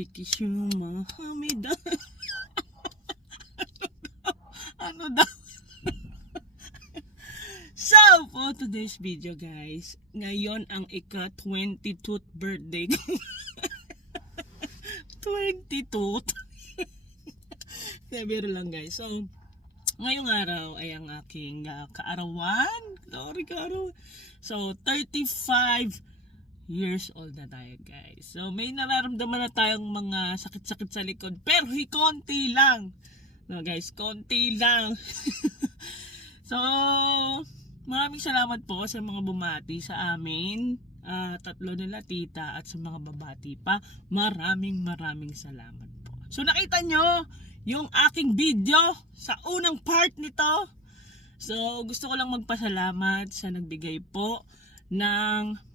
Shikishuma Hamida. Ano daw? So, for today's video guys, ngayon ang ika-22th birthday ko. 22th. Biro lang guys. So, ngayong araw ay ang aking kaarawan. Glory kaarawan. So, 35 years old na tayo guys. So, may nararamdaman na tayong mga sakit-sakit sa likod. Pero konti lang. No guys, konti lang. So, maraming salamat po sa mga bumati sa amin. Tatlo nila tita at sa mga babati pa. Maraming salamat po. So, nakita nyo yung aking video sa unang part nito. So, gusto ko lang magpasalamat sa nagbigay po ng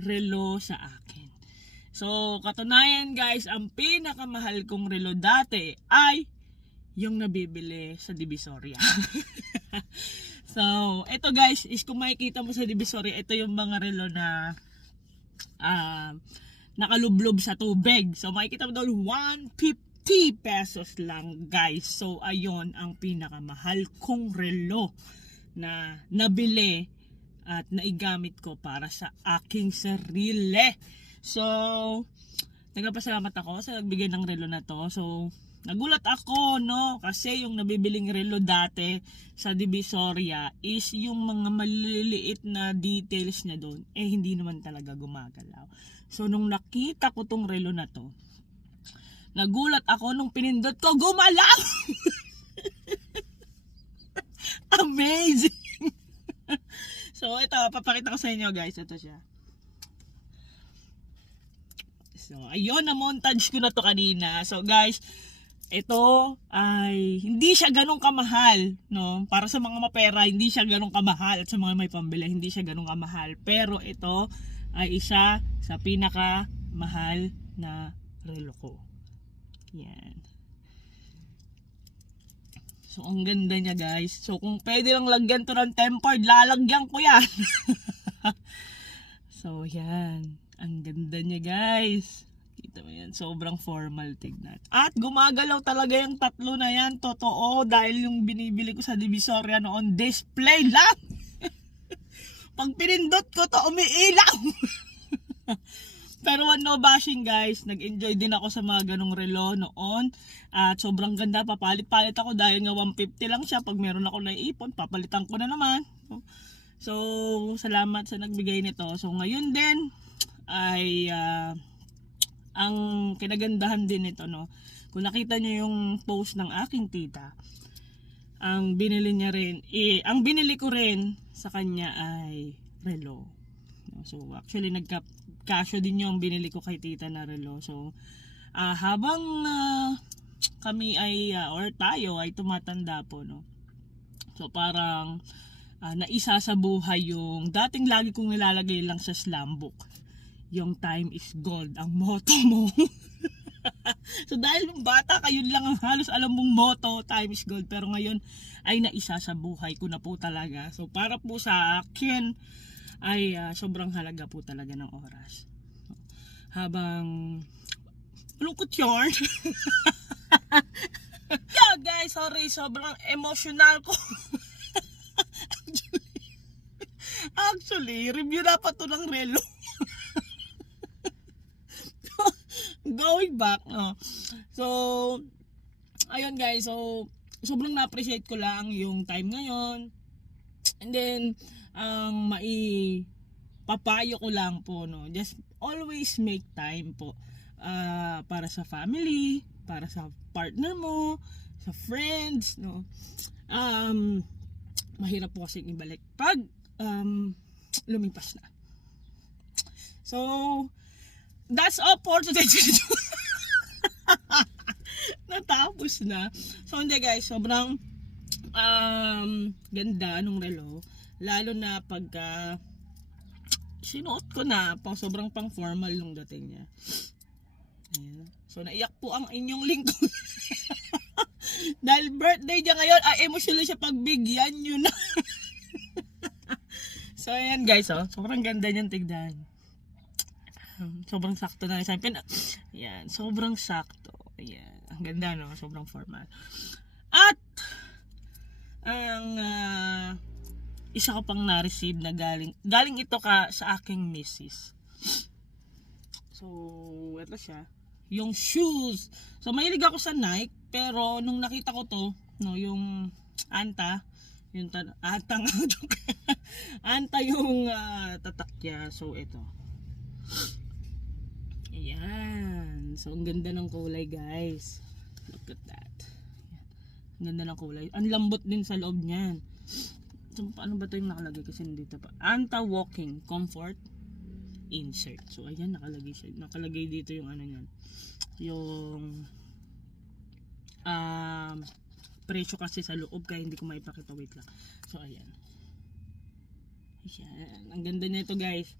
relo sa akin. So, katunayan guys, ang pinakamahal kong relo dati ay yung nabibili sa Divisoria. So, ito guys, is kung makikita mo sa Divisoria, ito yung mga relo na nakalublob sa tubig. So, makikita mo doon 150 pesos lang guys. So, ayun ang pinakamahal kong relo na nabili at naigamit ko para sa aking sarili. So, nagpapasalamat ako sa nagbigay ng relo na to. So, nagulat ako, no? Kasi yung nabibiling relo dati sa Divisoria is yung mga maliliit na details niya doon, hindi naman talaga gumagalaw. So, nung nakita ko tong relo na to, nagulat ako nung pinindot ko, gumalaw! Amazing! So, ito, papakita ko sa inyo guys. Ito siya. So, ayun, na-montage ko na to kanina. So, guys, ito ay hindi siya ganun kamahal, no? Para sa mga mapera, hindi siya ganun kamahal. At sa mga may pambili, hindi siya ganun kamahal. Pero ito ay isa sa pinaka-mahal na relo ko. Yan. So, ang ganda niya guys. So, kung pwede lang lagyan to ng tempered, lalagyan ko yan. So, yan. Ang ganda niya guys. Kita mo yan. Sobrang formal tignan. At gumagalaw talaga yung tatlo na yan. Totoo. Dahil yung binibili ko sa Divisoria noon, display lang. Pag pinindot ko to, umiilaw. Pero no bashing guys, nag-enjoy din ako sa mga ganong relo noon. At sobrang ganda, papalit-palit ako dahil nga 150 lang siya. Pag meron ako naiipon, papalitan ko na naman. So, salamat sa nagbigay nito. So, ngayon din ay ang kinagandahan din nito, no. Kung nakita niyo yung post ng aking tita, ang binili niya rin, ang binili ko rin sa kanya ay relo. So, actually nagka-kasyo din yung binili ko kay tita na relo. So, habang kami ay or tayo ay tumatanda po, no. So, parang naisa sa buhay yung dating lagi kong nilalagay lang sa slam book. Yung time is gold ang motto mo. So, dahil nung bata kayo lang ang halos alam mong motto, time is gold. Pero ngayon ay naisa sa buhay ko na po talaga. So, para po sa akin ay sobrang halaga po talaga ng oras. Habang lungkot yun. Yeah guys, sorry, sobrang emotional ko. Actually, review dapat to ng relo. Going back, no. So, ayun guys, so sobrang na-appreciate ko lang yung time ngayon. And then, ang maipapayo ko lang po, no, just always make time po para sa family, para sa partner mo, sa friends, no. Mahirap po kasi ibalik pag lumipas na. So, that's all for today's video. Natapos na. So, hindi guys, sobrang ganda nung relo. Lalo na pagka sinuot ko na, sobrang pang formal nung dating niya. Ayan. So, naiyak po ang inyong lingkod. Dahil birthday niya ngayon, emotional siya pagbigyan nyo na. So, ayan guys, sobrang ganda niyang tignan. Sobrang sakto na. Yan, sobrang sakto. Ayan, ang ganda no, sobrang formal. At ang isa ko pang na-receive na galing ito sa aking misis. So, ito siya. Yung shoes. So, mahilig ako sa Nike, pero nung nakita ko to, no, yung Anta, Anta nga, Anta yung tatak niya. So, ito. Ayan. So, ang ganda ng kulay, guys. Look at that. Ayan. Ang ganda ng kulay. Ang lambot din sa loob niyan. So, paano ba ito yung nakalagay? Kasi dito pa. Anta Walking Comfort Insert. So, ayan, nakalagay siya. Nakalagay dito yung ano niyan. Yung presyo kasi sa loob, kaya hindi ko maipakita. Wait lang. So, ayan. Ayan. Ang ganda nito, guys.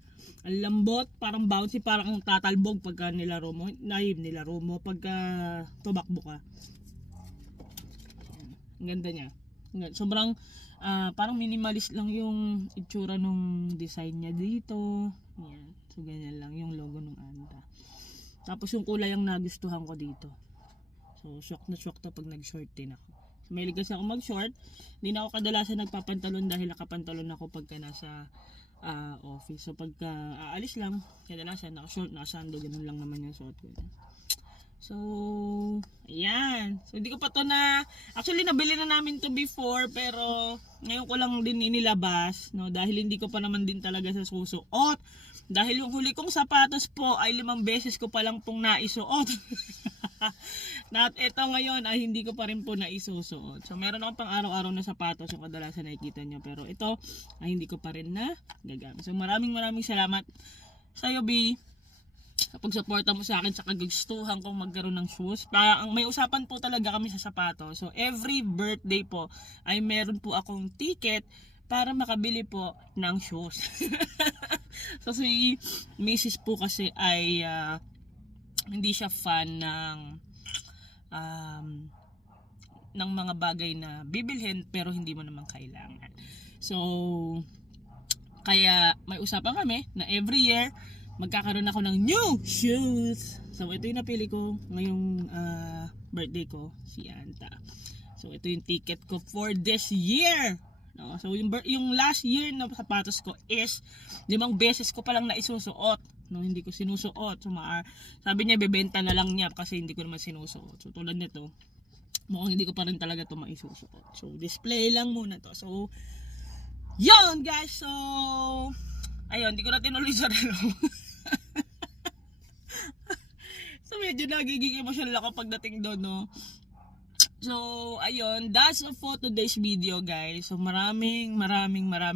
Ang lambot, parang bouncy, parang ang tatalbog pagka nilaro mo. Nilaro mo pagka tumakbo ka. Ayan. Ang ganda niya. Sobrang parang minimalist lang yung itsura nung design niya dito. Ayan. So, ganyan lang yung logo ng Anta. Tapos yung kulay ang nagustuhan ko dito. So, shock na shock to pag nag-short din ako. So, mahilig kasi ako mag-short. Hindi na ako kadalasan nagpapantalon dahil nakapantalon ako pagka nasa office. So, pagka aalis lang, kadalasan naka-short, naka-sando, ganun lang naman yung suot ko. So, ayan. So, hindi ko pa to actually, nabili na namin to before, pero ngayon ko lang din inilabas, no? Dahil hindi ko pa naman din talaga sa susuot. Dahil yung huli kong sapatos po ay 5 beses ko pa lang pong naisuot. At ito ngayon ay hindi ko pa rin po naisusuot. So, meron akong pang araw-araw na sapatos yung kadalasan nakikita nyo. Pero ito ay hindi ko pa rin na gagamit. So, maraming salamat sa'yo, B. Kapag supporta mo sa akin sa kagustuhan kong magkaroon ng shoes. May usapan po talaga kami sa sapatos. So, every birthday po ay meron po akong ticket para makabili po ng shoes. So, si Mrs. po kasi ay hindi siya fan ng mga bagay na bibilhin pero hindi mo naman kailangan. So, kaya may usapan kami na every year magkakaroon ako ng new shoes. So, ito yung napili ko ngayong birthday ko, si Anta. So, ito yung ticket ko for this year. No? So, yung last year na sapatos ko is 5 beses ko palang naisusuot. No, hindi ko sinusuot. So, sabi niya, bebenta na lang niya kasi hindi ko naman sinusuot. So, tulad nito, mukhang hindi ko pa rin talaga ito maisusuot. So, display lang muna to. So, yun guys. So, ayun, hindi ko na tinuloy sa relo. So, medyo nagiging emotional ako pagdating doon, no. So, ayun, that's all for today's video, guys. So, maraming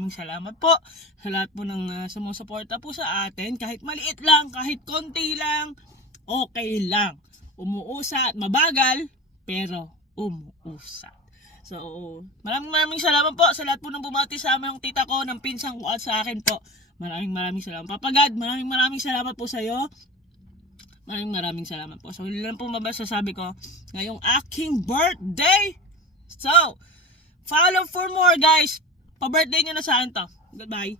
salamat po sa lahat po ng sumusuporta po sa atin. Kahit maliit lang, kahit konti lang, okay lang. Umuusat, mabagal, pero umuusat. So, maraming salamat po sa lahat po ng bumati sa amin, ng tita ko, ng pinsang ko at sa akin po. Maraming salamat. Papa God, maraming salamat po sa iyo. Maraming salamat po. So, yun lang po masasabi ko ngayong aking birthday. So, follow for more guys. Pa-birthday nyo na sa akin to. Goodbye.